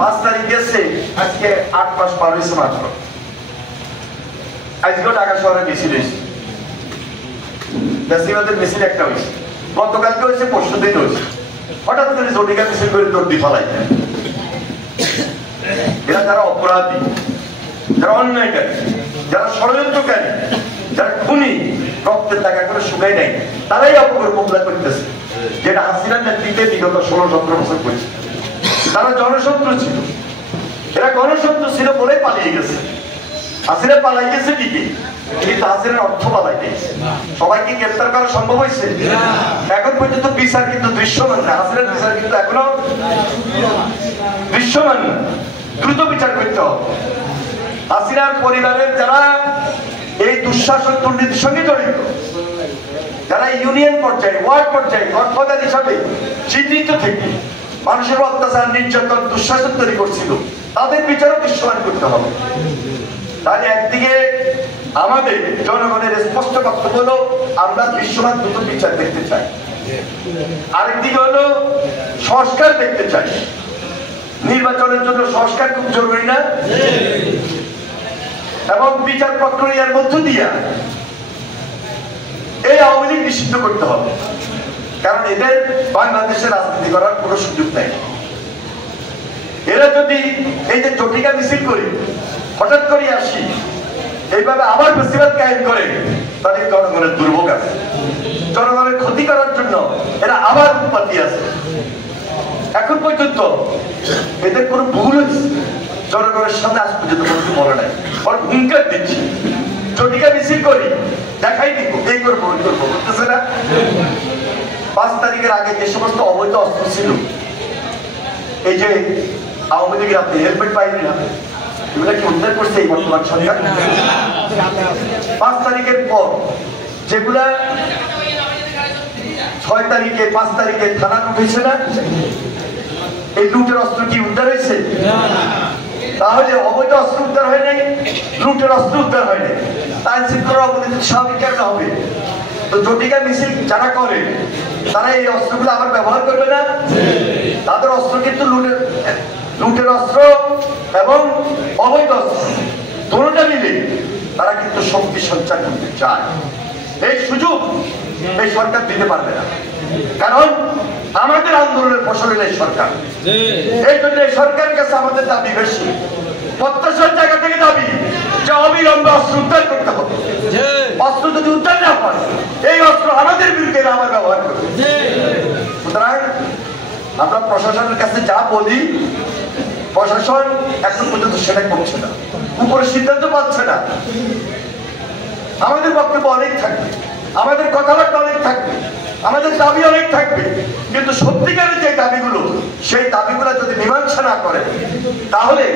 5 তারিখ গেছে, আজকে 8 মাস পার হয়েছে মাত্র। আজকেও ঢাকা শহরে মিছিল হয়েছে, ফেস্টিভ্যালের মিছিল একটা হয়েছে, গতকালকে হয়েছে, পরশু দিন হয়েছে। হঠাৎ করে জটিকা মিছিল করে দর্দি ফলাই। এরা যারা অপরাধী, যারা অন্যায়কারী, যারা ষড়যন্ত্রকারী, যারা খুনি, রক্তের টাকা করে শুকাই নাই, তারাই অপকর্মগুলা করতেছে, যেটা হাসিনার নেতৃত্বে বিগত 16-17 বছর করেছে। তারা জনশত্রু ছিল, এরা গণশত্রু ছিল বলে পালিয়ে গেছে। হাসিনা পালাই গেছে ঠিকই, কিন্তু হাসিনার অর্থ পালাই গেছে। সবাইকে গ্রেফতার করা সম্ভব হয়েছে? এখন পর্যন্ত বিচার কিন্তু দৃশ্যমান না। হাসিনার বিচার কিন্তু এখনো দৃশ্যমান না, দ্রুত বিচার করতে হবে। হাসিনার পরিবারের যারা এই দুঃশাসন দুর্নীতির সঙ্গে জড়িত, যারা ইউনিয়ন পর্যায়ে, ওয়ার্ড পর্যায়ে গডফাদার হিসাবে চিহ্নিত থেকে মানুষের অত্যাচার, নির্যাতন, দুঃশাসন তৈরি করছিল, তাদের বিচারও দৃশ্যমান করতে হবে। তাহলে একদিকে আমাদের জনগণের স্পষ্ট বক্তব্য হলো আমরা দৃশ্যমান দ্রুত বিচার দেখতে চাই, আরেকদিকে হলো সংস্কার দেখতে চাই। নির্বাচনের জন্য সংস্কার খুব জরুরি না? এবং বিচার প্রক্রিয়ার মধ্য দিয়ে এই আওয়ামী লীগ নিষিদ্ধ করতে হবে, কারণ এদের বাংলাদেশে রাজনীতি করার কোনো সুযোগ নেই। এরা যদি এই যে জটিকা মিছিল করি, হঠাৎ করে আসি, এইভাবে আবার ফেস্টিভ্যাল কায়েম করে, তাহলে জনগণের দুর্ভোগ আছে। জনগণের ক্ষতি করার জন্য এরা আবার উৎপাতি আছে। এখন পর্যন্ত এদের কোনো ভুল হয়েছে জনগণের সামনে আজ পর্যন্ত কোনো বলে নাই। ওর হুঙ্কার দিচ্ছি, জটিকা মিছিল করি, দেখাই দিব, এই করবো, ওই করবো, বুঝতেছে না? 5 তারিখের আগে যে সমস্ত অবৈধ অস্ত্র ছিল, এই যে আওয়ামী লীগের হাতে, হেলমেট পাইনি না, এগুলা কি উদ্ধার করছে এই বর্তমান সরকার? 5 তারিখের পর যেগুলা 6 তারিখে, 5 তারিখে থানা উঠেছে না, এই লুটের অস্ত্র কি উদ্ধার হয়েছে? তাহলে অবৈধ অস্ত্র উদ্ধার হয় নাই, লুটের অস্ত্র উদ্ধার হয় নাই, তাই শৃঙ্খলা অবনতি স্বাভাবিক কেন হবে? তো জটিকা মিছিল যারা করে, তারা এই অস্ত্রগুলো আবার ব্যবহার করবে না? তাদের অস্ত্র কিন্তু লুটের অস্ত্র এবং অবৈধ অস্ত্র দুটোটা মিলে তারা কিন্তু শক্তি সঞ্চার করতে চায়। এই সুযোগ এই সরকার দিতে পারবে না, কারণ আমাদের আন্দোলনের ফসল এই সরকার। এই জন্য এই সরকারের কাছে আমাদের দাবি বেশি, প্রত্যাশার জায়গা থেকে দাবি যে অবিলম্বে অস্ত্র উদ্ধার করতে হবে। অস্ত্র যদি উদ্ধার না হয়, এই অস্ত্র আমাদের বিরুদ্ধে আবার ব্যবহার করবে। সুতরাং আমরা প্রশাসনের কাছে যা বলি, প্রশাসন এখন পর্যন্ত সেটা করছে না, উপরে সিদ্ধান্ত পাচ্ছে না। আমাদের বক্তব্য অনেক থাকবে, আমাদের কথাবার্তা অনেক থাকবে, আমাদের দাবি অনেক থাকবে, কিন্তু সত্যিকারের যে দাবিগুলো, সেই দাবিগুলো যদি মীমাংসা না করে, তাহলে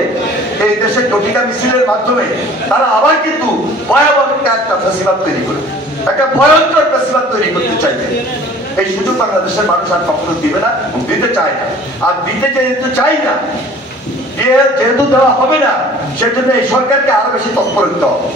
এই দেশের জটিকা মিছিলের মাধ্যমে তারা আবার কিন্তু ভয়াবহ একটা ফেস্টিভ্যাল তৈরি করবে, একটা ভয়ঙ্কর ফেস্টিভ্যাল তৈরি করতে চাইবে। এই সুযোগ বাংলাদেশের মানুষ আর কখনো দিবে না, দিতে চায় না। আর দিতে যেহেতু চাই না, যেহেতু দেওয়া হবে না, সেজন্য এই সরকারকে আরো বেশি তৎপর হতে হবে।